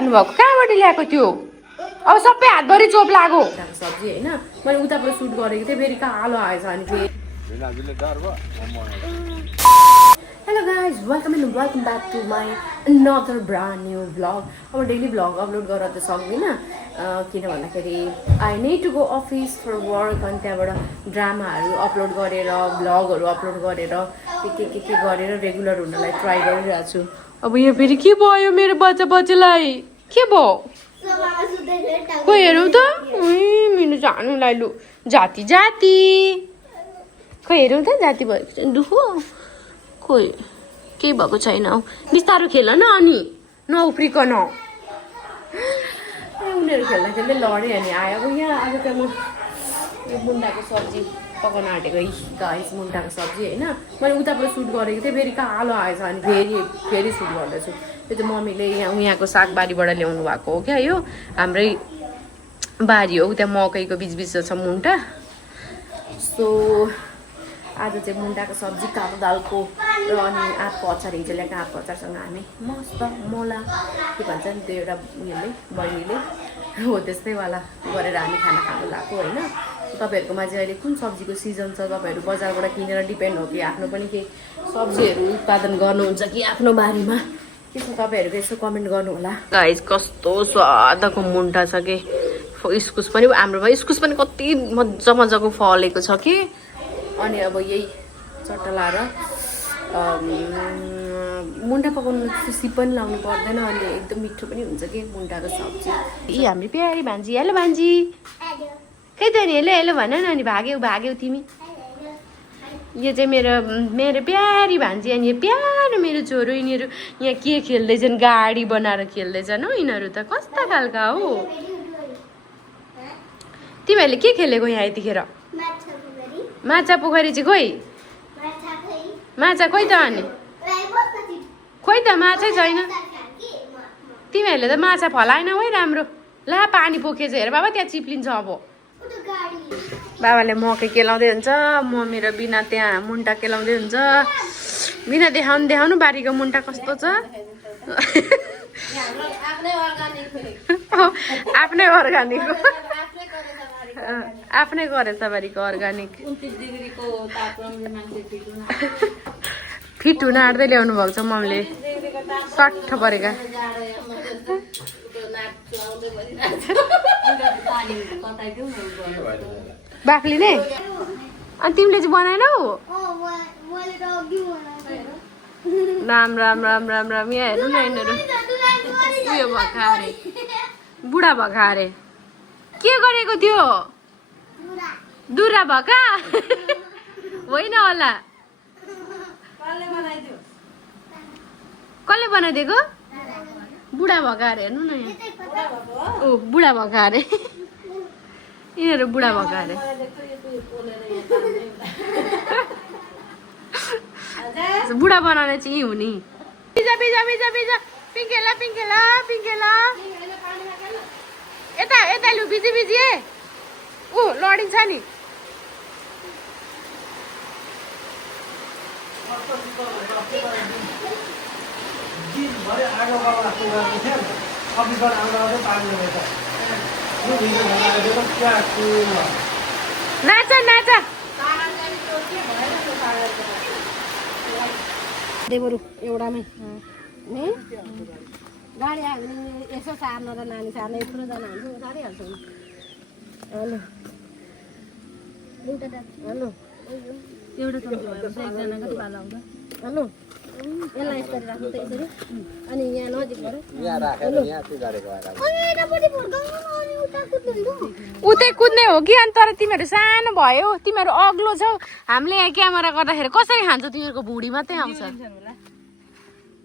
भन्नुभएको कहाँबाट ल्याएको त्यो अब सबै हातभरि चोप लाग्यो सब्जी होइन मैले उताबाट सुट गरेको थिएँ फेरि कालो आएछ अनि फेरि hello guys welcome back to my another brand new vlog अब डेली भ्लग अपलोड गरेर त सक्दिनँ किन भन्दाखेरि I need to go office for work अनि त्यहाँबाट ड्रामाहरू अपलोड गरेर भ्लगहरू अपलोड गरेर के गरेर रेगुलर हुनलाई ट्राई गरिरहेको छु अब यो फेरि के भयो मेरो बच्चालाई के भयो खोइ हेरौँ त मेरो जानुलाई लु जाति खोइ हेरौँ त जाति भएको छैन दुखो खोइ केही भएको छैन हौ बिस्तारो खेल न अनि नउफ्रिकन उनीहरू खेल्दा खेल्दै लड्यो अनि आयो अब यहाँ आज त म यो मुन्टाको सब्जी पकाउन आँटेको गाइस मुन्टाको सब्जी होइन मैले उताबाट सुट गरेको थिएँ फेरि कालो आएछ अनि फेरि सुट गर्दैछु यो चाहिँ मम्मीले यहाँको सागबारीबाट ल्याउनु भएको हो क्या यो हाम्रै बारी हो त्यहाँ मकैको बिचबिच छ मुन्टा सो आज चाहिँ मुन्टाको सब्जी कालो दालको र अनि आँपको अचार हिजो ल्याएको आँपको अचारसँग हामी मस्त मोला के भन्छ नि त्यो एउटा उयोले बहिनीले हो त्यस्तैवाला गरेर हामी खाना खानु लाग्यो होइन तपाईँहरूकोमा चाहिँ अहिले कुन सब्जीको सिजन छ तपाईँहरू बजारबाट किनेर डिपेन्ड हो कि आफ्नो पनि केही सब्जीहरू उत्पादन गर्नुहुन्छ कि आफ्नो बारीमा के छ तपाईँहरूको यसो कमेन्ट गर्नु होला गाइस कस्तो स्वादको मुन्टा छ कि इस्कुस पनि हाम्रोमा इस्कुस पनि कति मजाको फलेको छ कि अनि अब यही चट्टला र मुन्टा पकाउनु त्यस्तो सिप पनि लाउनु पर्दैन अनि एकदम मिठो पनि हुन्छ कि मुन्टाको सब्जी यी हाम्रो प्यारी भान्जी हेलो भान्जी खै त नि हेलो भन न अनि भाग्यौ तिमी यो चाहिँ मेरो प्यारी भान्जी अनि यो प्यारो मेरो छोरो यिनीहरू यहाँ के खेल्दैछन् गाडी बनाएर खेल्दैछन् हौ यिनीहरू त कस्ता खालका हो तिमीहरूले के खेलेको यहाँ यतिखेर माछा पोखरी चाहिँ खोइ माछा खोइ त अनि खोइ त माछै छैन तिमीहरूले त माछा फलाएनौ है राम्रो ला पानी पोखेछ हेर बाबा त्यहाँ चिप्लिन्छ अब बाबाले मकै केलाउँदै हुन्छ मम्मी र बिना त्यहाँ मुन्टा केलाउँदै हुन्छ बिना देखाउनु बारीको मुन्टा कस्तो छ आफ्नै अर्ग्यानिक आफ्नै गरेछ बारीको अर्ग्यानिक फिट हुन आँट्दै ल्याउनु भएको छ मम्मीले सट्ठ परेका बाक्लिने अनि तिमीले चाहिँ बनाएनौ राम यहाँ हेर्नु न यिनीहरू उयो भएका अरे बुढा भएका अरे के गरेको थियो दुरा भएका होइन होला कसले बनाइदिएको बुढा भएका अरे हेर्नु न ओ बुढा भएका अरे यिनीहरू बुढा भएका अरे बुढा बनाउने चाहिँ यहीँ हुने पिजा पिङ्केला यता लु बिजी ऊ लडिन्छ नि नाच बरु एउटामै नि गाडी आयो भने यसो सार्न र नानी सार्न यत्रोजना हुन्छ सारिहाल्छ हेलो हेलो एउटा एकजनाको पाला आउँछ हेलो यसलाई यसरी राख्नु त यसरी अनि यहाँ नजिकबाट उतै कुद्ने हो कि अनि तर तिमीहरू सानो भयो तिमीहरू अग्लो छौ हामीले यहाँ क्यामेरा गर्दाखेरि कसरी खान्छ तिमीहरूको भुँडी मात्रै आउँछ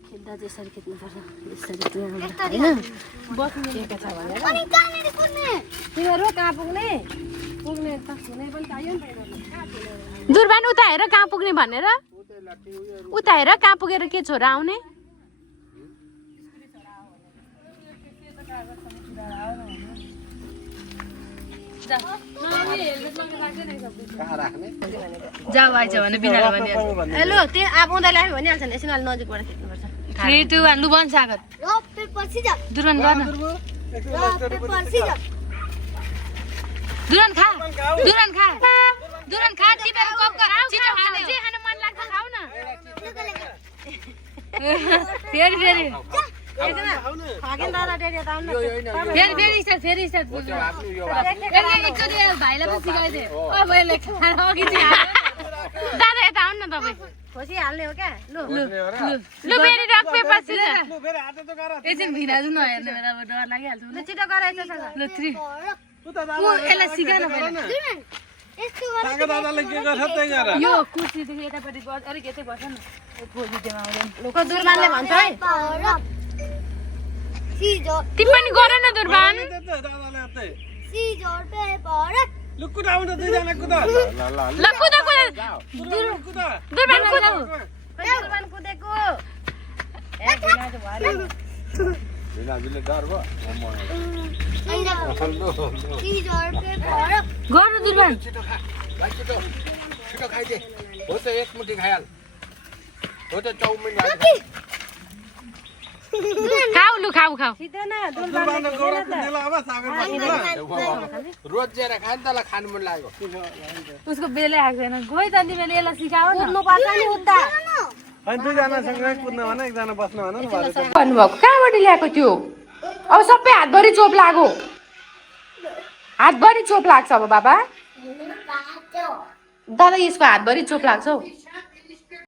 खेद्दा चाहिँ यसरी खेद्नुपर्छ यसरी होइन बस्नुको छ भनेर तिमीहरू कहाँ पुग्ने त हुनै पनि चाहियो नि त दुर्बान उता हेर कहाँ पुग्ने भनेर उता हेर कहाँ पुगेर के छोरा आउने जाऊ आइज भने बिनाले भनिहाल्छ हेलो त्यो अब उनीहरूले आयो भनिहाल्छ नि एकछिन अलि नजिकबाट खेद्नुपर्छ 3 2 1 लु बन सागर रक पेपर सिजर दुरन गर्न रक पेपर सिजर दुरन खा टिपेर कप छिटो खाने जे खान मन लाग्छ खाऊ न फेरि खागेन दादा डेरी त आउनु फेरि स्टार्ट एकचोटि भाइलाई पनि सिकाइदे ओ भाइले खाना अघि चाहिँ दादा यता आउनु न तपाईँ खोसी हाल्ने हो क्या लु लु फेरि रक पेपर सिजर एकछिन भिराजु नहेर्नु बेला अब डर लागिहाल्छ लु छिटो गर यसो लु 3 यसलाई सिकान पहिला यस्तो सागा दादाले के गर्छ त्यही गर यो कुर्सीदेखि यतापट्टि अलिक यतै बस्छ न पोजिटिभमा आउँदैन लुको दुर्मानले भन्छ है सिजर तिमी पनि गर न दुर्बान दादाले अतै सिजर पेपर लु कुदाउन दुईजना कुदा ल कुदा कुदा दुर्बान कुदा दुर्मान कुदेको बिनाजुले डर भयो सिजर पेपर गर्नु दुर्बान छिटो खा भाइ छिटो खाइदे हो त एक मुठी खाइहाल हो त चाउमिन खाऊ लु खाऊ सिधै न दुर्बान गौडा कुदेला अब सागर रोज जेर खान तलाई खानु मन लाग्यो उसको बेलै आएको छैन गइ त तिमीले यसलाई सिकाऊ न कुद्नु पर्छ नि उता अनि दुईजना सँगै कुद्न भन एकजना बस्न भन न भन्नुभएको कहाँबाट ल्याएको त्यो अब सबै हातभरि चोप लाग्यो हातभरि चोप लाग्छ अब बाबा दादा यसको हातभरि चोप लाग्छ हौ